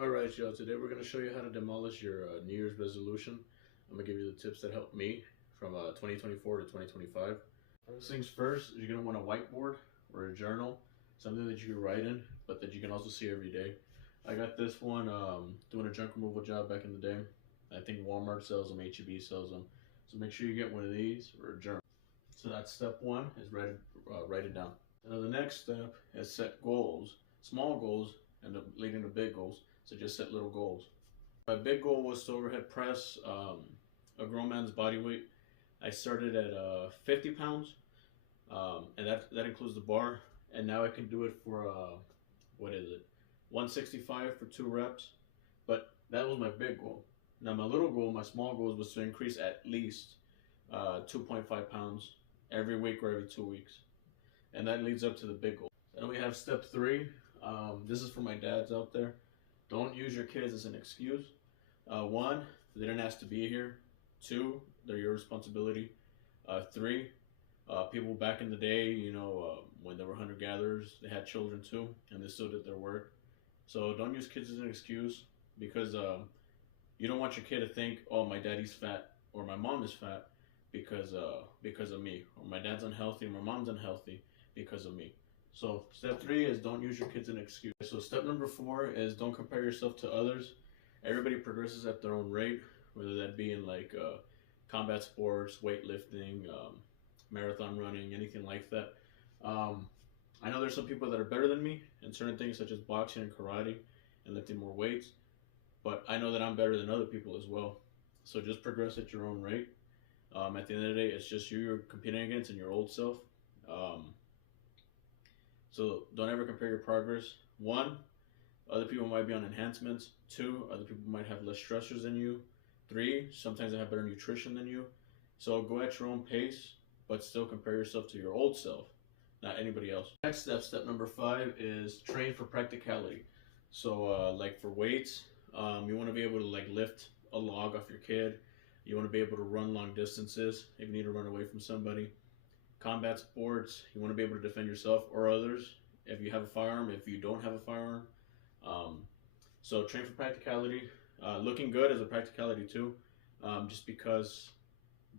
Alright, y'all, today we're going to show you how to demolish your New Year's resolution. I'm going to give you the tips that helped me from 2024 to 2025. First things first, you're going to want a whiteboard or a journal, something that you can write in, but that you can also see every day. I got this one doing a junk removal job back in the day. I think Walmart sells them, HEB sells them. So make sure you get one of these or a journal. So that's step one, is write it down. Now the next step is set goals, small goals, and leading to big goals. So just set little goals. My big goal was to overhead press a grown man's body weight. I started at 50 pounds, and that includes the bar. And now I can do it for what is it, 165 for 2 reps. But that was my big goal. Now my little goal, my small goal, was to increase at least 2.5 pounds every week or every 2 weeks, and that leads up to the big goal. Then we have step 3. This is for my dads out there. Don't use your kids as an excuse. 1, they didn't ask to be here. 2, they're your responsibility. 3, people back in the day, when they were hunter-gatherers, they had children too, and they still did their work. So don't use kids as an excuse, because you don't want your kid to think, oh, my daddy's fat or my mom is fat because of me, or my dad's unhealthy or my mom's unhealthy because of me. So step 3 is don't use your kids as an excuse. So step number 4 is don't compare yourself to others. Everybody progresses at their own rate, whether that be in like combat sports, weightlifting, marathon running, anything like that. I know there's some people that are better than me in certain things such as boxing and karate and lifting more weights, but I know that I'm better than other people as well. So just progress at your own rate. At the end of the day, it's just you're competing against and your old self. So don't ever compare your progress. 1, other people might be on enhancements. 2, other people might have less stressors than you. 3, sometimes they have better nutrition than you. So go at your own pace, but still compare yourself to your old self, not anybody else. Next step, step number 5, is train for practicality. So like for weights, you want to be able to like lift a log off your kid. You want to be able to run long distances if you need to run away from somebody. Combat sports, you want to be able to defend yourself or others if you have a firearm, if you don't have a firearm. So train for practicality. Looking good is a practicality too, just because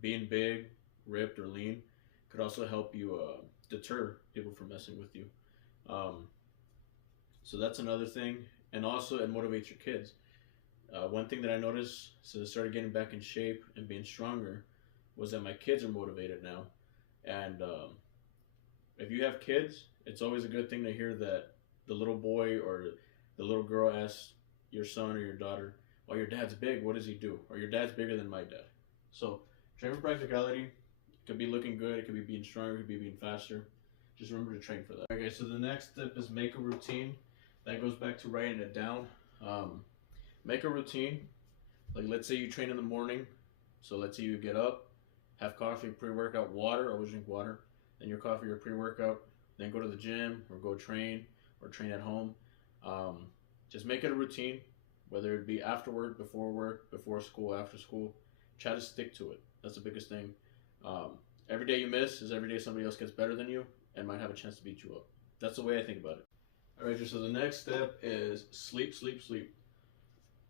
being big, ripped, or lean could also help you deter people from messing with you. So that's another thing. And also it motivates your kids. One thing that I noticed since I started getting back in shape and being stronger was that my kids are motivated now. And if you have kids, it's always a good thing to hear that the little boy or the little girl asks your son or your daughter, "Oh, your dad's big, what does he do?" Or, "Your dad's bigger than my dad." So train for practicality. It could be looking good, it could be being stronger, it could be being faster. Just remember to train for that. Okay, so the next step is make a routine. That goes back to writing it down. Make a routine. Like let's say you train in the morning. So let's say you get up, have coffee, pre-workout, water, always drink water, then your coffee, your pre-workout, then go to the gym or go train or train at home. Just make it a routine, whether it be after work, before school, after school. Try to stick to it. That's the biggest thing. Every day you miss is every day somebody else gets better than you and might have a chance to beat you up. That's the way I think about it. All right, so the next step is sleep, sleep, sleep.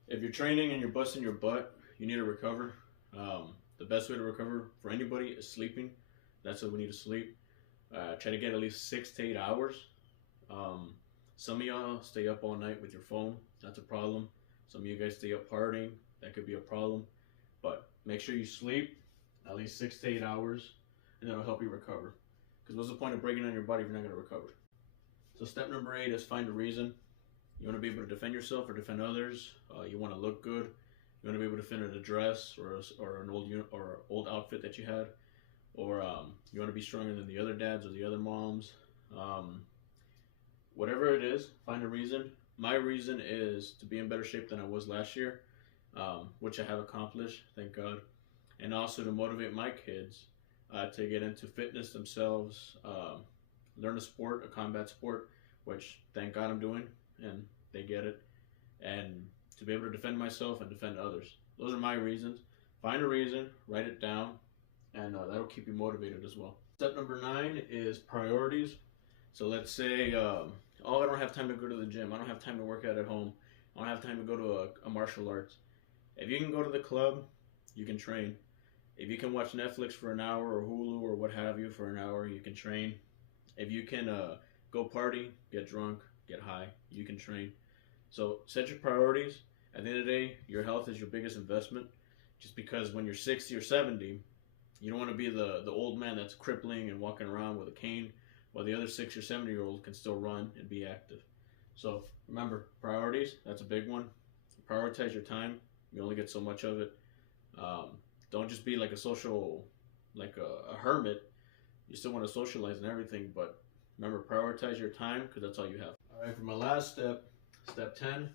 If you're training and you're busting your butt, you need to recover. The best way to recover for anybody is sleeping. That's what we need to sleep. Try to get at least 6 to 8 hours. Some of y'all stay up all night with your phone. That's a problem. Some of you guys stay up partying. That could be a problem. But make sure you sleep at least 6 to 8 hours, and that'll help you recover. Because what's the point of breaking down your body if you're not going to recover? So step number 8 is find a reason. You want to be able to defend yourself or defend others. You want to look good. You want to be able to fit in a dress or an old outfit that you had, or you want to be stronger than the other dads or the other moms. Whatever it is, find a reason. My reason is to be in better shape than I was last year, which I have accomplished, thank God, and also to motivate my kids to get into fitness themselves, learn a sport, a combat sport, which thank God I'm doing, and they get it, and to be able to defend myself and defend others. Those are my reasons. Find a reason, write it down, and that'll keep you motivated as well. Step number 9 is priorities. So let's say, oh, I don't have time to go to the gym. I don't have time to work out at home. I don't have time to go to a martial arts. If you can go to the club, you can train. If you can watch Netflix for an hour or Hulu or what have you for an hour, you can train. If you can go party, get drunk, get high, you can train. So set your priorities. At the end of the day, your health is your biggest investment. Just because when you're 60 or 70, you don't want to be the old man that's crippling and walking around with a cane, while the other 6 or 7 year old can still run and be active. So remember, priorities, that's a big one. Prioritize your time. You only get so much of it. Um, don't just be like a social, like a hermit. You still want to socialize and everything, but remember, prioritize your time because that's all you have. All right, for my last step, step 10,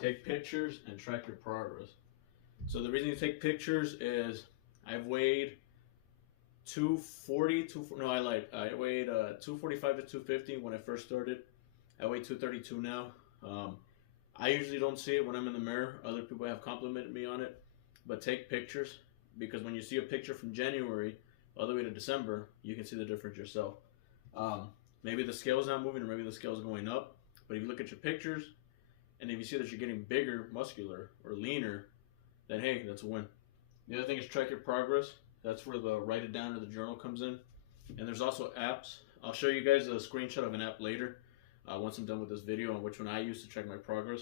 take pictures and track your progress. So the reason you take pictures is I've weighed 240, I weighed 245 to 250 when I first started. I weigh 232 now. I usually don't see it when I'm in the mirror. Other people have complimented me on it. But take pictures, because when you see a picture from January all the way to December, you can see the difference yourself. Maybe the scale's not moving, or maybe the scale's going up. But if you look at your pictures, and if you see that you're getting bigger, muscular, or leaner, then hey, that's a win. The other thing is track your progress. That's where the write it down or the journal comes in. And there's also apps. I'll show you guys a screenshot of an app later, once I'm done with this video, on which one I use to track my progress.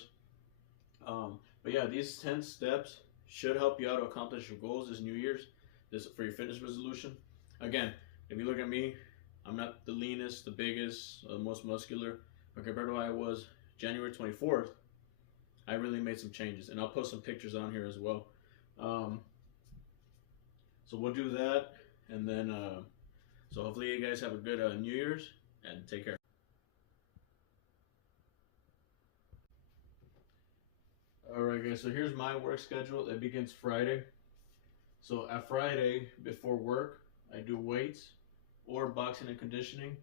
But yeah, these 10 steps should help you out to accomplish your goals this New Year's, this for your fitness resolution. Again, if you look at me, I'm not the leanest, the biggest, the most muscular, but compared to how I was January 24th, I really made some changes, and I'll post some pictures on here as well. So we'll do that, and then so hopefully you guys have a good New Year's, and take care. Alright guys, so here's my work schedule. It begins Friday. So at Friday, before work, I do weights or boxing and conditioning.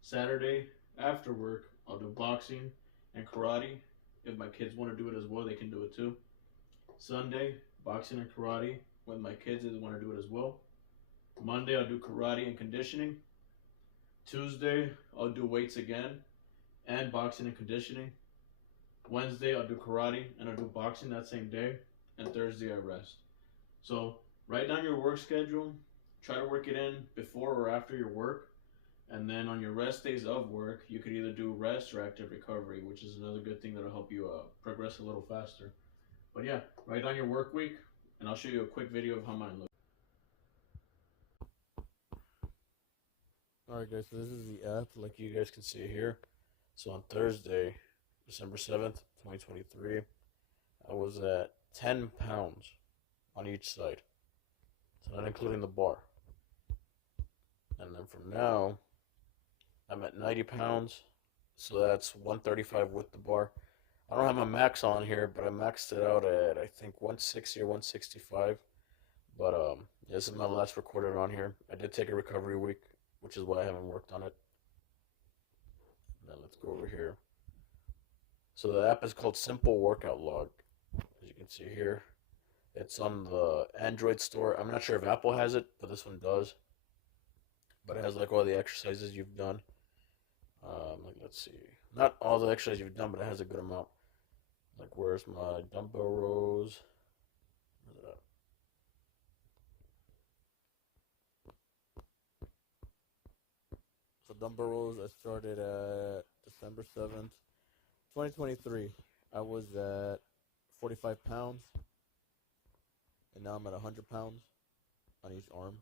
Saturday, after work, I'll do boxing and karate. If my kids want to do it as well, they can do it too. Sunday, boxing and karate. When my kids want to do it as well. Monday, I'll do karate and conditioning. Tuesday, I'll do weights again and boxing and conditioning. Wednesday, I'll do karate and I'll do boxing that same day. And Thursday, I rest. So write down your work schedule. Try to work it in before or after your work. And then on your rest days of work, you could either do rest or active recovery, which is another good thing that'll help you progress a little faster. But yeah, write down your work week, and I'll show you a quick video of how mine looks. Alright guys, so this is the app, like you guys can see here. So on Thursday, December 7th, 2023, I was at 10 pounds on each side. So not including the bar. And then from now, I'm at 90 pounds. So that's 135 with the bar. I don't have my max on here, but I maxed it out at, I think, 160 or 165. But this is my last recorded on here. I did take a recovery week, which is why I haven't worked on it. Now let's go over here. So the app is called Simple Workout Log. As you can see here, it's on the Android store. I'm not sure if Apple has it, but this one does. But it has like all the exercises you've done. Like, let's see, not all the exercises you've done, but it has a good amount. Like, where's my dumbbell rows? Where's it at? So dumbbell rows, I started at December 7th, 2023. I was at 45 pounds, and now I'm at 100 pounds on each arm.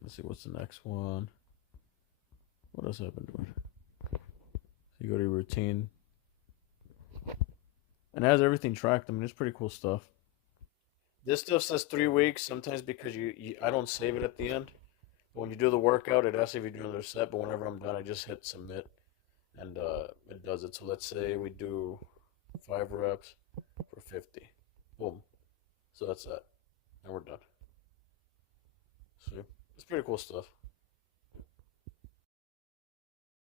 Let's see, what's the next one? What else have I been doing? So you go to your routine. And it has everything tracked. I mean, it's pretty cool stuff. This stuff says 3 weeks, sometimes because I don't save it at the end. But when you do the workout, it asks if you do another set, but whenever I'm done, I just hit submit, and it does it. So let's say we do 5 reps for 50. Boom. So that's that. And we're done. See? It's pretty cool stuff.